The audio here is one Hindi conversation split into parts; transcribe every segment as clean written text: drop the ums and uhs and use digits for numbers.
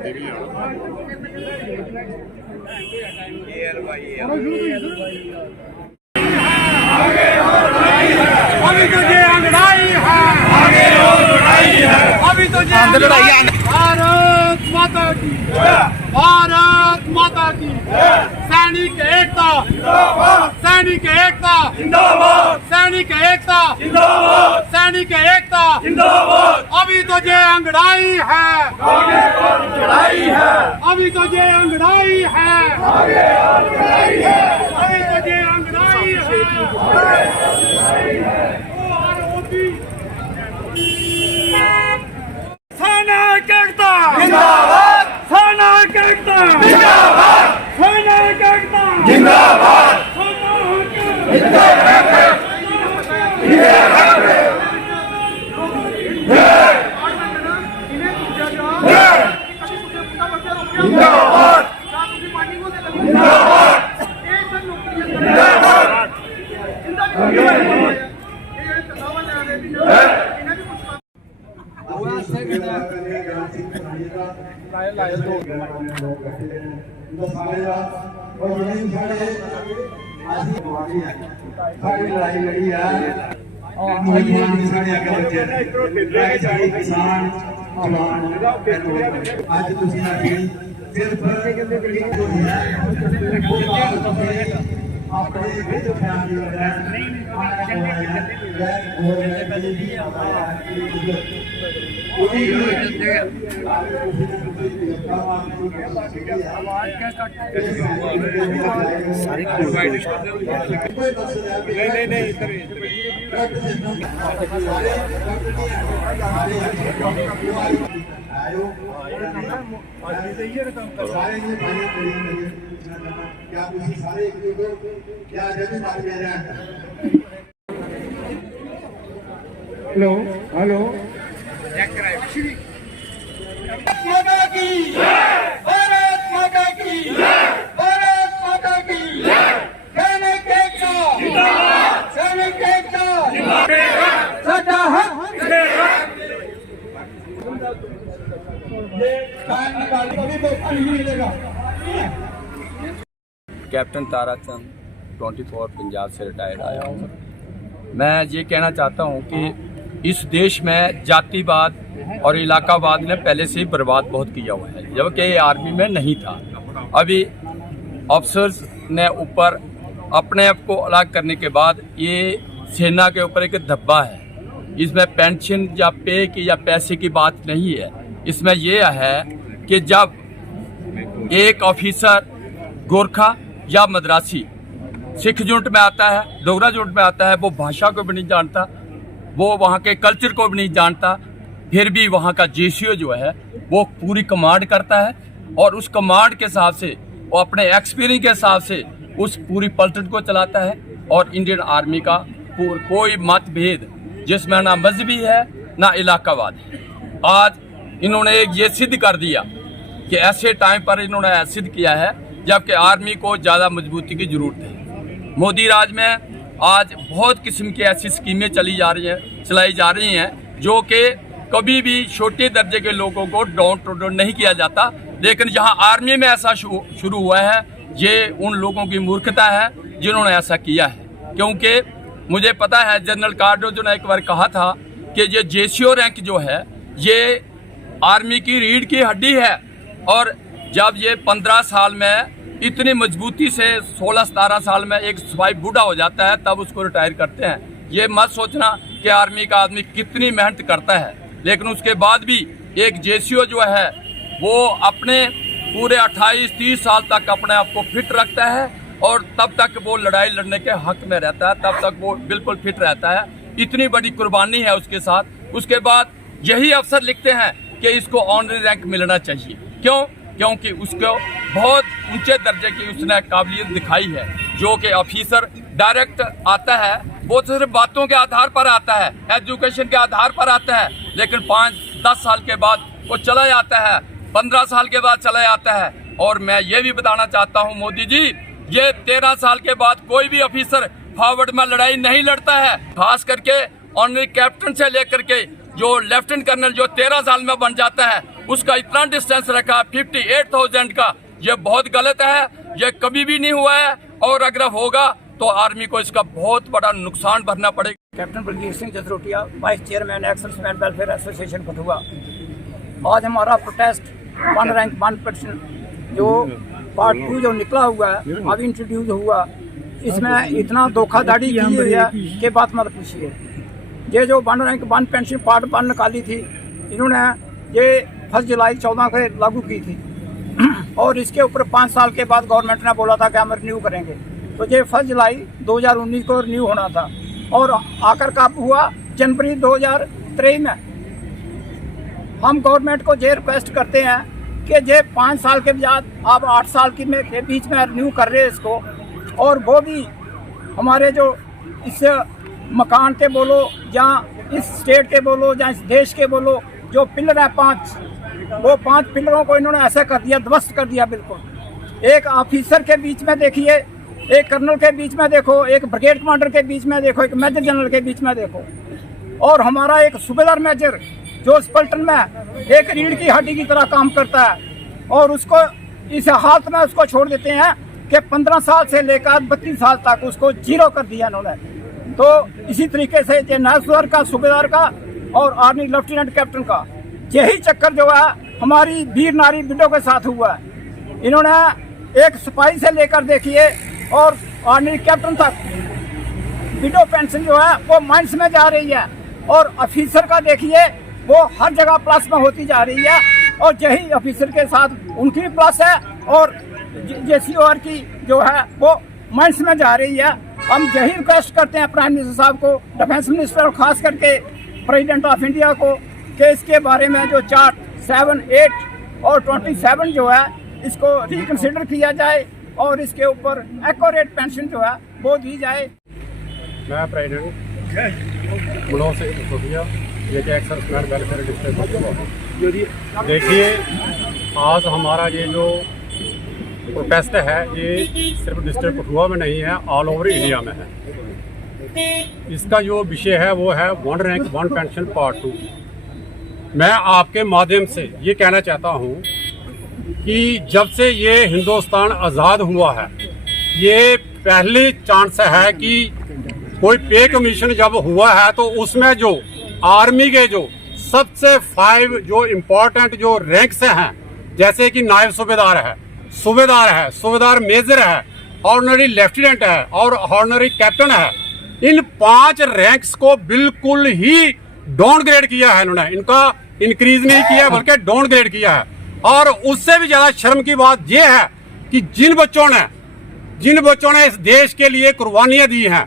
अभी तो ये अंगड़ाई है, अभी तो ये भारत माता की, भारत माता की, सैनिक एकता, सैनिक एकता, सैनिक एकता, सैनिक एकता, अभी तो ये अंगड़ाई है, अभी तो ये अंगड़ाई है, अभी तो ये अंगड़ाई है। सैनिक एकता जिंदाबाद, सैनिक एकता जिंदाबाद, सैनिक एकता जिंदाबाद, सारी लड़ाई लड़ी है नौजवान साढ़े अगे बच्चे साढ़े किसान जवान अज तुसीं आखी सिर्फ अपने विद फैमिली हेलो हेलो माता की भारत माता की, भारत माता की, सैनिक एकता जिंदाबाद, सैनिक एकता सदा हक कभी मौका नहीं मिलेगा। कैप्टन ताराचंद 24 पंजाब से रिटायर्ड आया हूँ। मैं ये कहना चाहता हूँ कि इस देश में जातिवाद और इलाकावाद ने पहले से ही बर्बाद बहुत किया हुआ है, जबकि ये आर्मी में नहीं था। अभी ऑफिसर्स ने ऊपर अपने आप को अलग करने के बाद ये सेना के ऊपर एक धब्बा है। इसमें पेंशन या पे की या पैसे की बात नहीं है। इसमें यह है कि जब एक ऑफिसर गोरखा या मद्रासी सिख यूनिट में आता है, डोगरा यूनिट में आता है, वो भाषा को भी नहीं जानता, वो वहाँ के कल्चर को भी नहीं जानता, फिर भी वहाँ का जेसीओ जो है वो पूरी कमांड करता है और उस कमांड के हिसाब से वो अपने एक्सपीरियंस के हिसाब से उस पूरी पलटन को चलाता है। और इंडियन आर्मी का कोई मतभेद जिसमें ना मजहबी है ना इलाकावाद है। आज इन्होंने ये सिद्ध कर दिया कि ऐसे टाइम पर इन्होंने सिद्ध किया है जबकि आर्मी को ज़्यादा मजबूती की ज़रूरत है। मोदी राज में आज बहुत किस्म की ऐसी स्कीमें चलाई जा रही हैं जो कि कभी भी छोटे दर्जे के लोगों को डाउन टोडन नहीं किया जाता, लेकिन जहां आर्मी में ऐसा शुरू हुआ है ये उन लोगों की मूर्खता है जिन्होंने ऐसा किया है। क्योंकि मुझे पता है जनरल कार्डोजो ने एक बार कहा था कि ये जेसीओ रैंक जो है ये आर्मी की रीढ़ की हड्डी है, और जब ये 15 साल में इतनी मजबूती से 16-17 साल में एक सिपाही बूढ़ा हो जाता है तब उसको रिटायर करते हैं। ये मत सोचना कि आर्मी का आदमी कितनी मेहनत करता है, लेकिन उसके बाद भी एक जेसीओ जो है वो अपने पूरे 28-30 साल तक अपने आप को फिट रखता है और तब तक वो लड़ाई लड़ने के हक में रहता है, तब तक वो बिल्कुल फिट रहता है। इतनी बड़ी कुर्बानी है उसके साथ। उसके बाद यही अफसर लिखते हैं कि इसको ऑनरी रैंक मिलना चाहिए। क्यों? क्योंकि उसको बहुत ऊंचे दर्जे की उसने काबिलियत दिखाई है। जो कि ऑफिसर डायरेक्ट आता है वो सिर्फ बातों के आधार पर आता है, एजुकेशन के आधार पर आता है, लेकिन 5-10 साल के बाद वो चला जाता है, 15 साल के बाद चला जाता है। और मैं ये भी बताना चाहता हूँ मोदी जी, ये 13 साल के बाद कोई भी ऑफिसर फॉरवर्ड में लड़ाई नहीं लड़ता है। खास करके ऑनरी कैप्टन से लेकर के जो लेफ्टिनेंट कर्नल जो 13 साल में बन जाता है उसका इतना डिस्टेंस रखा 58,000 का, ये बहुत गलत है। ये कभी भी नहीं हुआ है और अगर होगा तो आर्मी को इसका बहुत बड़ा नुकसान भरना पड़ेगा। Captain Baljit Singh Jasrotia, vice chairman ex servicemen welfare association Kathua. आज हमारा प्रोटेस्ट 1 रैंक 1 पेंशन जो पार्ट 2 जो निकला हुआ है, अभी इंट्रोड्यूस हुआ, इसमें इतना धोखाधड़ी की हुई है कि बात मत पूछिए। ये जो 1 रैंक 1 पेंशन पार्ट 1 निकाली थी, इन्होंने ये 1 जुलाई 14 को लागू की थी और इसके ऊपर 5 साल के बाद गवर्नमेंट ने बोला था कि हम रिन्यू करेंगे। तो ये 1 जुलाई 2019 को रिन्यू होना था और आकर कब हुआ? जनवरी 2023 में। हम गवर्नमेंट को ये रिक्वेस्ट करते हैं कि ये 5 साल के बाद आप 8 साल के बीच में रिन्यू कर रहे हैं इसको, और वो भी हमारे जो इस मकान के बोलो या इस स्टेट के बोलो या इस देश के बोलो, जो पिलर है 5, वो 5 पिलरों को इन्होंने ऐसे कर दिया, ध्वस्त कर दिया बिल्कुल। एक ऑफिसर के बीच में देखिए, एक कर्नल के बीच में देखो, एक ब्रिगेड कमांडर के बीच में देखो, एक मेजर जनरल के बीच में देखो, और हमारा एक सूबेदार मेजर जो इस पलटन में एक रीढ़ की हड्डी की तरह काम करता है, और उसको इस हालत में उसको छोड़ देते हैं कि 15 साल से लेकर 32 साल तक उसको 0 कर दिया इन्होंने। तो इसी तरीके से ये नायब का, सूबेदार का और आर्मी लेफ्टिनेंट कैप्टन का यही चक्कर जो है हमारी वीर नारी बिड्डों के साथ हुआ है। इन्होंने एक सिपाही से लेकर देखिए और आर्मी कैप्टन तक विडो पेंशन जो है वो माइनस में जा रही है, और ऑफिसर का देखिए वो हर जगह प्लस में होती जा रही है, और यही ऑफिसर के साथ उनकी प्लस है और JCOR की जो है वो माइनस में जा रही है। हम यही रिक्वेस्ट करते हैं प्राइम मिनिस्टर साहब को, डिफेंस मिनिस्टर और खास करके प्रेसिडेंट ऑफ इंडिया को, कि इसके बारे में जो चार्ट 7, 8 और 27 जो है इसको रिकंसिडर किया जाए और इसके ऊपर एक्यूरेट पेंशन जो है वो दी जाए। मैं प्रेसिडेंट मनोज सिंह जसरोटिया, ये कि एक्सर्विसमैन वेलफेयर डिस्ट्रिक्ट। देखिए, आज हमारा ये जो प्रोटेस्ट है ये सिर्फ डिस्ट्रिक्ट कठुआ में नहीं है, ऑल ओवर इंडिया में है। इसका जो विषय है वो है 1 रैंक 1 पेंशन पार्ट 2। मैं आपके माध्यम से ये कहना चाहता हूँ कि जब से ये हिंदुस्तान आज़ाद हुआ है, ये पहली चांस है कि कोई पे कमीशन जब हुआ है तो उसमें जो आर्मी के जो सबसे 5 जो इम्पोर्टेंट जो रैंक्स हैं, जैसे कि नायब सूबेदार मेजर है, ऑर्डिनरी लेफ्टिनेंट है और ऑर्डिनरी कैप्टन है, इन 5 रैंक्स को बिल्कुल ही डाउनग्रेड किया है इन्होंने। इनका इंक्रीज नहीं किया बल्कि डाउनग्रेड किया है। और उससे भी ज्यादा शर्म की बात यह है कि जिन बच्चों ने इस देश के लिए कुर्बानियां दी हैं,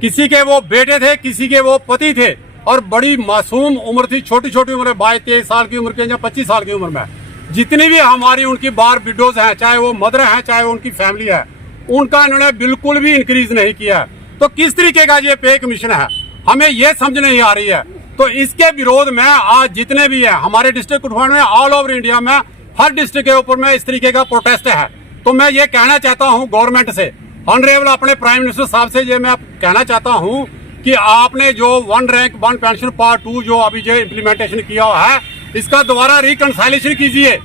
किसी के वो बेटे थे, किसी के वो पति थे, और बड़ी मासूम उम्र थी, छोटी छोटी उम्र, 22-23 साल की उम्र के या 25 साल की उम्र में, जितनी भी हमारी उनकी बार विडोज हैं, चाहे वो मदर हैं, चाहे वो उनकी फैमिली है, उनका इन्होंने बिल्कुल भी इंक्रीज नहीं किया। तो किस तरीके का ये पे कमीशन है, हमें ये समझ नहीं आ रही है। तो इसके विरोध में आज जितने भी हैं हमारे डिस्ट्रिक्ट कठुआ में, ऑल ओवर इंडिया में, हर डिस्ट्रिक्ट के ऊपर में इस तरीके का प्रोटेस्ट है। तो मैं ये कहना चाहता हूँ गवर्नमेंट से, ऑनरेबल अपने प्राइम मिनिस्टर साहब से, ये मैं कहना चाहता हूँ कि आपने जो 1 रैंक 1 पेंशन पार्ट 2 जो अभी जो इम्प्लीमेंटेशन किया है, इसका दोबारा रिकंसाइलेशन कीजिए,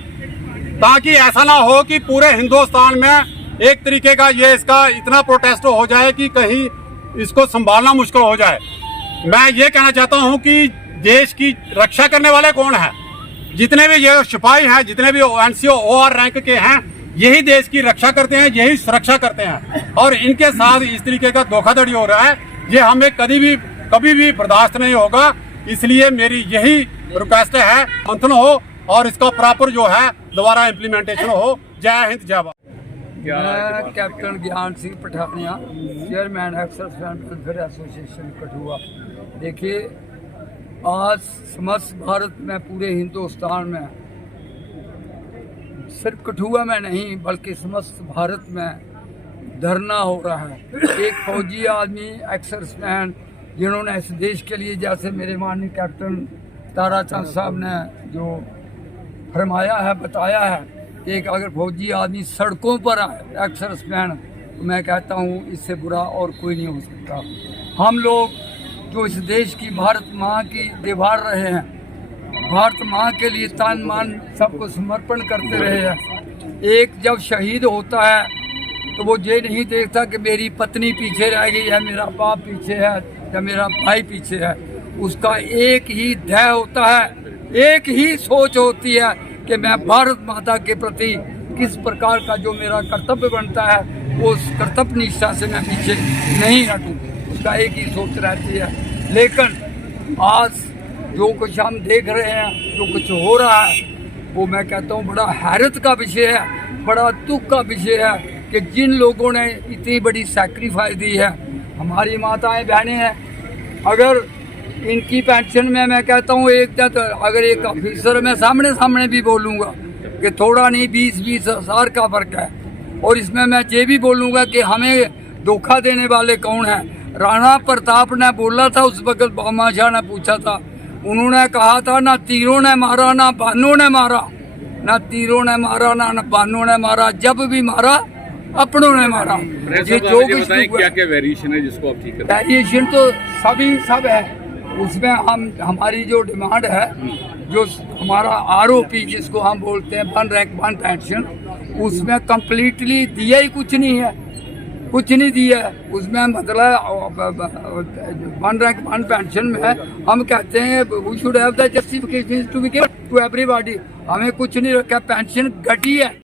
ताकि ऐसा ना हो कि पूरे हिंदुस्तान में एक तरीके का ये इसका इतना प्रोटेस्ट हो जाए कि कहीं इसको संभालना मुश्किल हो जाए। मैं ये कहना चाहता हूँ कि देश की रक्षा करने वाले कौन है? जितने भी ये सिपाही हैं, जितने भी NCO OR रैंक के हैं, यही देश की रक्षा करते हैं, यही सुरक्षा करते हैं, और इनके साथ इस तरीके का धोखाधड़ी हो रहा है, ये हमें कभी भी बर्दाश्त नहीं होगा। इसलिए मेरी यही रिक्वेस्ट है, मंथन हो और इसका प्रॉपर जो है दोबारा इम्प्लीमेंटेशन हो। जय हिंद, जय भारत। मैं कैप्टन ज्ञान Singh Pathania, chairman ex servicemen welfare association Kathua. देखिए, आज समस्त भारत में, पूरे हिंदुस्तान में, सिर्फ कठुआ में नहीं बल्कि समस्त भारत में धरना हो रहा है। एक फौजी आदमी, एक्सर्विसमैन, जिन्होंने इस देश के लिए, जैसे मेरे माननीय कैप्टन ताराचंद साहब ने जो फरमाया है, बताया है, एक अगर फौजी आदमी सड़कों पर आए एक्सर्विसमैन, तो मैं कहता हूँ इससे बुरा और कोई नहीं हो सकता। हम लोग जो इस देश की भारत माँ की दीवार रहे हैं, भारत माँ के लिए तान मान सबको समर्पण करते रहे हैं। एक जब शहीद होता है तो वो ये नहीं देखता कि मेरी पत्नी पीछे रह गई है, मेरा बाप पीछे है या मेरा भाई पीछे है। उसका एक ही ध्येय होता है, एक ही सोच होती है कि मैं भारत माता के प्रति किस प्रकार का जो मेरा कर्तव्य बनता है उस कर्तव्य निष्ठा से मैं पीछे नहीं हटूं। उसका एक ही सोच रहती है। लेकिन आज जो कुछ हम देख रहे हैं, जो कुछ हो रहा है, वो मैं कहता हूँ बड़ा हैरत का विषय है, बड़ा दुख का विषय है कि जिन लोगों ने इतनी बड़ी सैक्रिफाइस दी है, हमारी माताएं बहनें हैं, अगर इनकी पेंशन में मैं कहता हूँ एक तो अगर एक ऑफिसर मैं सामने भी बोलूँगा कि थोड़ा नहीं 20-20 हज़ार का फर्क है, और इसमें मैं ये भी बोलूँगा कि हमें धोखा देने वाले कौन हैं। राणा प्रताप ने बोला था, उस वक्त बामा शाह ने पूछा था, उन्होंने कहा था ना तीरों ने मारा ना बानों ने मारा, ना तीरों ने मारा ना बानों ने मारा, जब भी मारा अपनों ने मारा। ये जो कुछ क्या क्या वेरिएशन है जिसको आप ठीक करते हैं? वेरिएशन तो सब है। उसमें हमारी जो डिमांड है, जो हमारा आरओपी जिसको हम बोलते हैं 1 रैंक 1 पेंशन, उसमें कंप्लीटली दिया ही कुछ नहीं है, कुछ नहीं दिया है। उसमें मतलब 1 रैंक 1 पेंशन में हम कहते हैं we should have the justification to be given to everybody. हमें कुछ नहीं रखा, पेंशन घटी है।